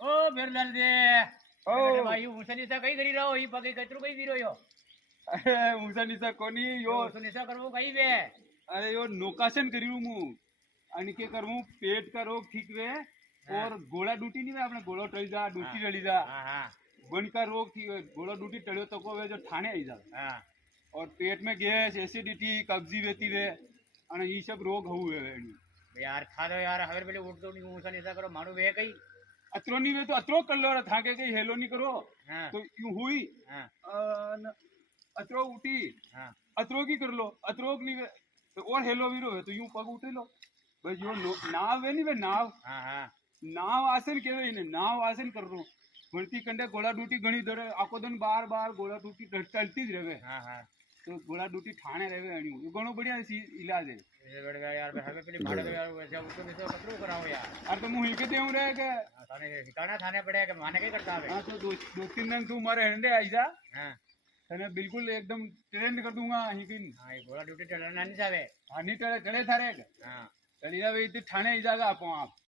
ओ बिरलाल दे ओ अरे भाई ऊसनीसा कई करी रहो ही पगे कतरू कई वीरो यो अरे मुसा निसा कोनी तो यो ऊसनीसा करवो कई वे अरे यो नौकासन કર્યું હું અને કે કરવું પેટ का रोग ठीक वे हाँ और गोला डूटी नहीं वे આપણે गोलो टળી જા हाँ डूटी टળી જા हाँ हाँ बन का रोग थी गोला डूटी टळ्यो तो को वे जो ठाणे आई जा हाँ और पेट में गैस एसिडिटी कब्जी वेती वे અને ઈ सब रोग हुए वे यार था तो यार हवर पहले उठ तो नहीं ऊसनीसा करो मानू वे कई अतरो नहीं वे तो अतरो कर लो थाके कई हेलो नहीं करो हाँ तो यूं हुई हाँ अतरो उठी हाँ अतरो की कर लो अतरो की नहीं वे तो और हेलो वीरो है तो यूं पग उठे लो भाई जो नाव है नहीं वे नाव हाँ हाँ नाव आसन केवे ने नाव आसन कर रो भरती कंडे गोला डूटी घणी दरे आखो दिन बार बार गोला डूटी चलती ज रहे हाँ हाँ तो गोला डूटी ठाणे रहे अणियो ये घणो बढ़िया इलाज है ये बढ़ गया यार हवे पहले भाड़े तो यार वैसे उठो नहीं तो कतरू कराओ यार अरे तो मुंह के देऊं रहे के हाँ, थाने ठिकाना थाने पड़े कि माने कई करता है हाँ तो दो तीन दिन तू मारे हंडे आई जा हाँ तने बिल्कुल एकदम ट्रेंड कर दूंगा ही किन हाँ ये घोड़ा ड्यूटी चलना नहीं चाहे हाँ नहीं टले टले थारे हाँ टली जावे ठाणे आई जागा आपो आप